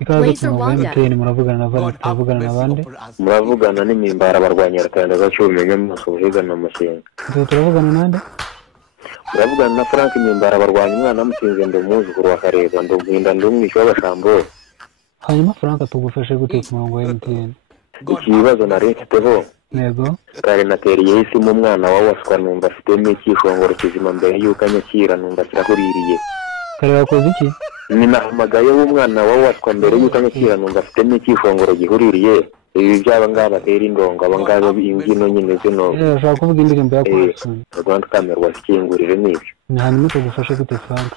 ikaze ku murongo wa MTN muravugana na Valence tuvugana n'abandi muravugana n'imimbara abarwanya Rwanda bacyumenye muso buhigana amashenga turavugana nande muravugana na Frank imimbara abarwanya umwana mutinze ndumuzukuru wa Kareba ndumwinda ndumwisho w'abashambo hanyuma Frank tugufashe gute ku murongo wa MTN ikibazo narifiteho yego kare nateriye isi mu mwana wa waswa numva afite n'ikishongoro kizima mbere yuko anyakira numva kirahuririye kare wakoze iki ni nahamagaye w'umwana wa waswa mbere yuko anyakira numva afite n'ikishongoro gihuririye ibi byaba ngaba batera indongo abangaba imbyino nyine zino ushaka kuvuga indirimbo yakoze Rwanda kamera wasikingurire n'ibyo hanyuma tugufashe gute Frank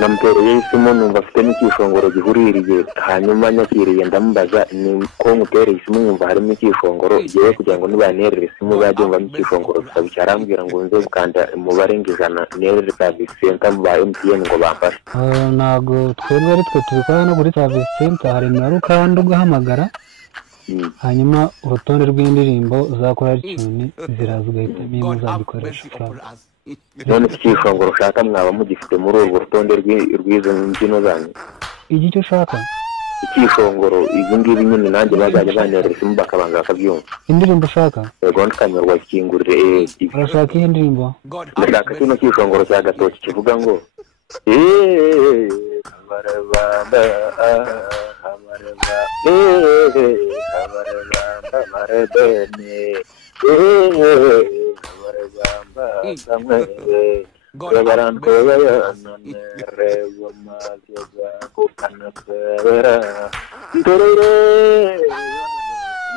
namutereye isimu numva afite n'ikishongoro gihuririye hanyuma nyakiriye ndamubaza ni ko mutereye isimu numva harimo ikishongoro igiye kugira ngo nibanerere isimu babyumva n'ikishongoro gusa bicyarambwira ngo nze gukanda umubare ng'ijana nerere service center ba MTN ngo bamfashe ntago twebwe ari twe tubikora no kuri service center hari nimero ukanda ugahamagara hanyuma urutonde rw'indirimbo zakora tune ziraza ugahita niba uzabikoresha none ikishongoro ushaka mwaba mugifite muri urwo rutonde rw'izo mbyino zanyu iki cyo ushaka ikishongoro izi ngibi nyine nanjye bazajya banerera isimu bakabanza bakabyumva indirimbo ushaka Rwanda kamera wasikingurire urashaka iyi ndirimbo ndashaka kino kishongoro cya gatoki kivuga ngo amarabamba amarebene amarabamba samwe Gabaranko yananere wamaziga kukanapera ndorere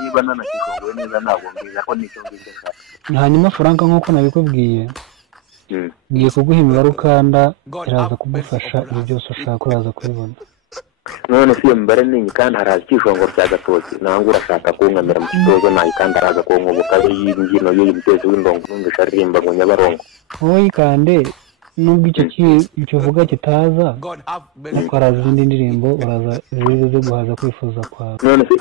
niba nanakishongwe neza ntabwo mbiza ko nicyo ngicyo hanyuma Frank nkuko nabikubwiye ngiye kuguha imibare ukanda iraza kugufasha ibyo byose ushaka uraza kubibona none si iyo mibare nini kandi haraza ikishongoro cya gatoki ntabwo urashaka kunkamira mu kitozo nayikanda araza kunkubuka y'imbyino y'imutezi w'indongo numvisha aririmba ngo Nyabarongo wowe yikande nubwo icyo uvuga kitaza ariko haraza izindi ndirimbo uraza zize zo guhaza kwifuza kwawe none se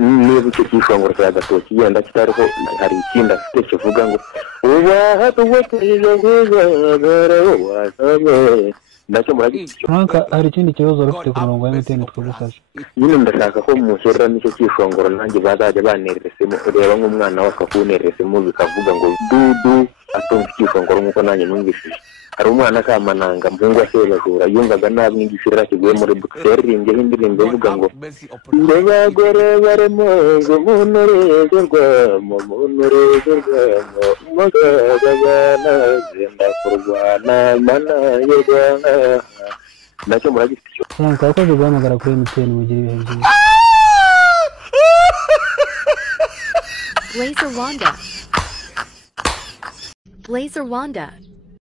niba icyo kishongoro cya gatoki yenda kitariho hari ikindi afite kivuga ngo ubahatuwekirije kwizagara wasame nacyo muragicyo Frank hari ikindi kibazo rufite ku murongo wa MTN twagufasha nyine ndashaka ko mushyirira n'icyo kishongoro nanjye bazajya banerera isimu reba nk'umwana waka kunerera isimu bikavuga ngo dudu atumva ikishongoro nk'uko nanjye numvishije hari umwana kamananga mpungu asebajura yumvaga nabi n'igishirira kiguye muri bukse yaririmbyeho indirimbo ivuga ngo ndabagore barimo ngo munurezerwamo mugabagana zenda kurwana mana y'u Rwanda nacyo muragifite icyo Frank wakoze guhamagara kuri MTN mugira ibihe byiza Blazer Wanda